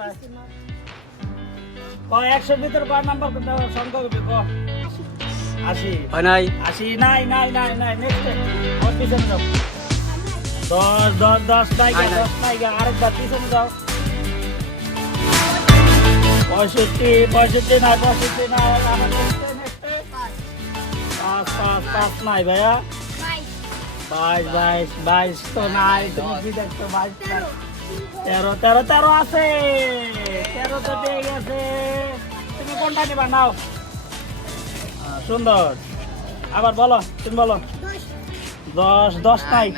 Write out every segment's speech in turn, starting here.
100 ভিতর কয় নাম্বার সংখ্যা কবি ক 80 হয় নাই 80 নাই নেক্সট আর পিছনে যাও 10 নাই গা 10 নাই গা আরেকবার পিছনে যাও 65 নাই আমার নেক্সট 5 নাই ভাইয়া 22 তো নাই তুমি কি দেখছো 22 13 আছে 13 তো পেয়ে গেছে তুমি কোনটা নিবা নাও সুন্দর আবার বলো তুমি বলো 10 নাই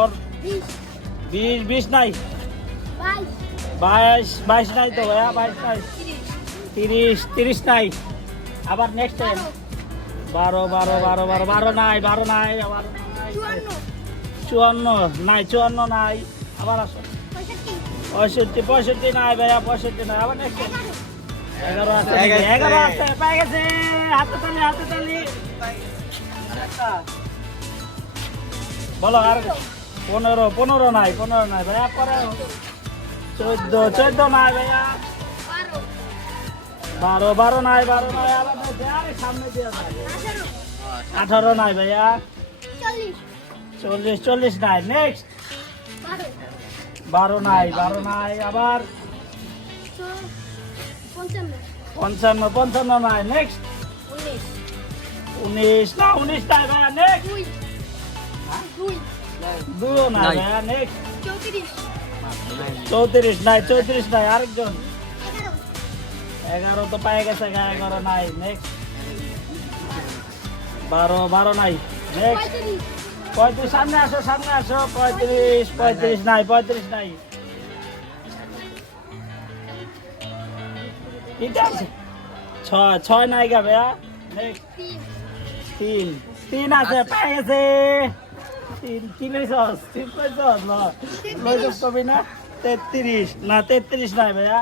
और 20 নাই 22 নাই তো ভাইয়া 22 নাই 30 নাই আবার নেক্সট টাইম 12 নাই আবার 54 নাই 54 নাই আবার আসো 65 নাই ভাইয়া 65 নাই আবার নেক্সট 11 আছে 11 আছে পেয়ে গেছে হাতে তালি বলো আর 15 নাই ভাইয়া পরে 14 নাই ভাইয়া 12 নাই আবার আরে সামনে দিয়ে 18 নাই ভাইয়া 40 নাই নেক্সট 12 নাই আবার 55 নাই নেক্সট 19 নাই ভাইয়া নেক্সট 2 নাই ভাইয়া নেক্সট 34 নাই আরেকজন 11 তো পায়ে গেছে 11 নাই নেক্সট 12 নাই নেক্সট 35 সামনে আসো 35 নাই ঠিক আছে 6 নাই গা ভাইয়া নেক্সট 3 আছে পেয়ে গেছে 3 কি লইছস 3 লইছস না লইছস কবি না 33 নাই ভাইয়া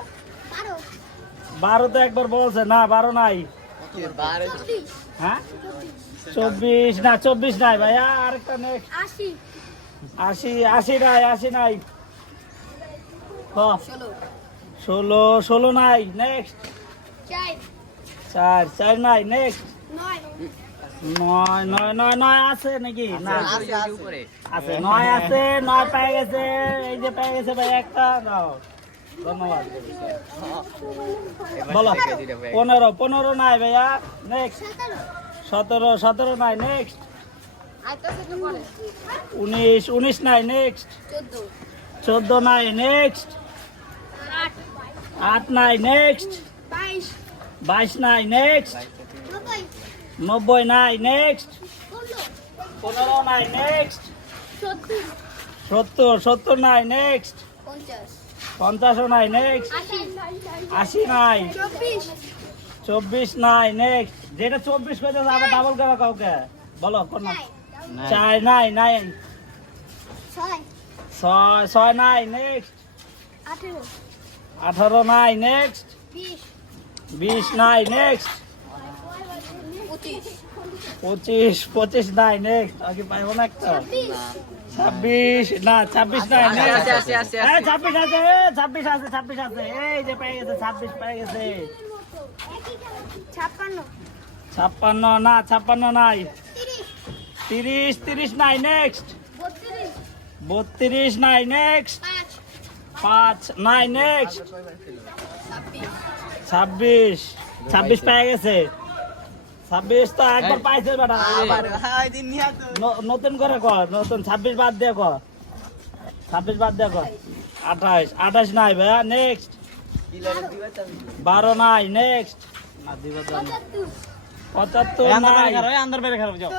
12 তো একবার বলছে না 12 নাই হ্যাঁ 24 নাই ভাইয়া আরেকটা নেক্সট 80 নাই 16 নাই নেক্সট 4 নাই নেক্সট 9 আছে নাকি না আছে 9 আছে 9 পেয়ে গেছে এই যে পেয়ে গেছে ভাই একটা দাও ধন্যবাদ বলো 15 নাই ভাইয়া নেক্সট 17 নাই নেক্সট 19 নাই নেক্সট 14 নাই নেক্সট 8 নাই নেক্সট 22 নাই নেক্সট 90 নাই নেক্সট 15 নাই নেক্সট 70 নাই নেক্সট 50 নাই নেক্সট 80 নাই 24 নাই নেক্সট যেটা 24 কইতে আবার ডাবল করা কাউকে বলো কোন না 4 নাই 6 নাই নেক্সট 18 নাই নেক্সট 20 নাই নেক্সট 25 নাই নেক্সট আগে পাইবো না একটা 26 নাই নেক্সট 26 আছে এই যে পেয়ে গেছে 26 পেয়ে গেছে 56 নাই 30 নাই নেক্সট 32 নাই নেক্সট 5 নাই নেক্সট 26 পেয়ে গেছে 26 তো একবার পাইছে বেটা নতুন করে কর নতুন 26 বাদ দিয়ে কর 28 নাই ভাইয়া নেক্সট 12 নাই নেক্সট 75 নাই আন্দার বেরে খারাপ যাও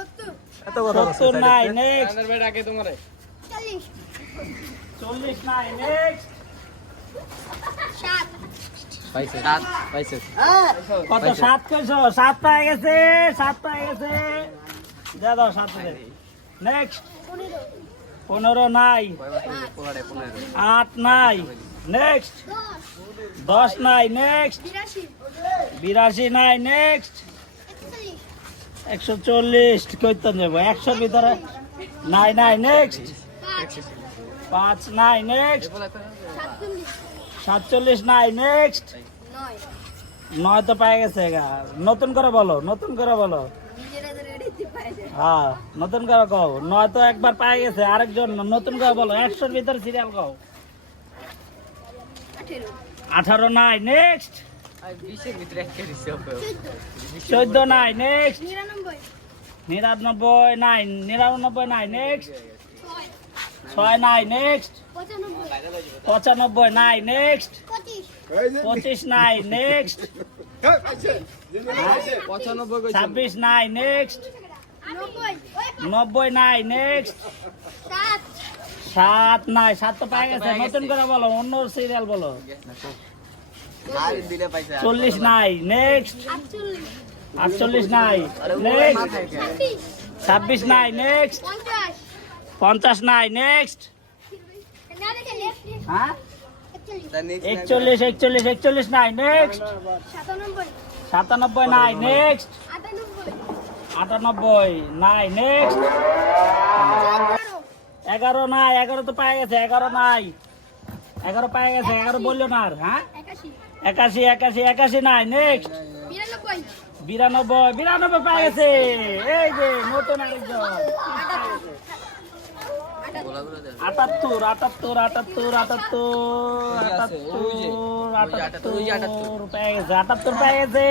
70 নাই নেক্সট 40 নাই নেক্সট কত 7 কইছো 7 পেয়ে গেছে দে দাও 7 নেক্সট 15 নাই 8 নাই নেক্সট 10 নাই নেক্সট 82 নাই নেক্সট 140 কইতে যাব 100 ভিতরে নাই নেক্সট 5 নাই নেক্সট 47 নাই, নেক্সট। 9 তো পেয়ে গেছে গা। নতুন করে বলো, নতুন করে বলো। হ্যাঁ, নতুন করে কও। 9 তো একবার পেয়ে গেছে, আরেকজন নতুন করে বলো। 100-র ভিতরে সিরিয়াল কও। 18 নাই, নেক্সট। 14 নাই, নেক্সট। 99 নাই, 99 নাই, নেক্সট। 6 নাই, নেক্সট। 95 নাই, নেক্সট। 25 নাই, নেক্সট। 26 নাই, নেক্সট। 90 নাই, নেক্সট। 7 নাই, 7 তো পেয়ে গেছে। নতুন করে বলো, অন্য সিরিয়াল বলো। 40 নাই, নেক্সট। 48 নাই, নেক্সট। 26 নাই, নেক্সট। 50 নাই, নেক্সট। হ্যাঁ, 41 নাই, নেক্সট। 97 নাই, নেক্সট। 98 নাই, নেক্সট। 11 নাই, 11 তো পেয়ে গেছে। 11 নাই, 11 পেয়ে গেছে। 11 বললো না আর। হ্যাঁ, 81 নাই, নেক্সট। 92 পেয়ে গেছে। এই যে নতুন আরেকজন। 78 পেয়ে গেছে। 78 পেয়ে গেছে।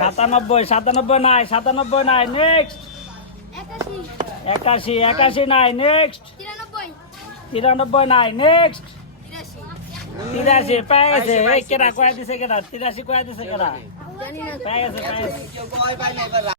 97 নাই, 97 নাই, নেক্সট। 81 নাই, নেক্সট। 93 নাই, নেক্সট। 83 পেয়ে গেছে। এই কেডা কয়া দিছে, কেডা 83 কয়া দিছে, কেডা পেয়ে গেছে, পেয়ে গেছে।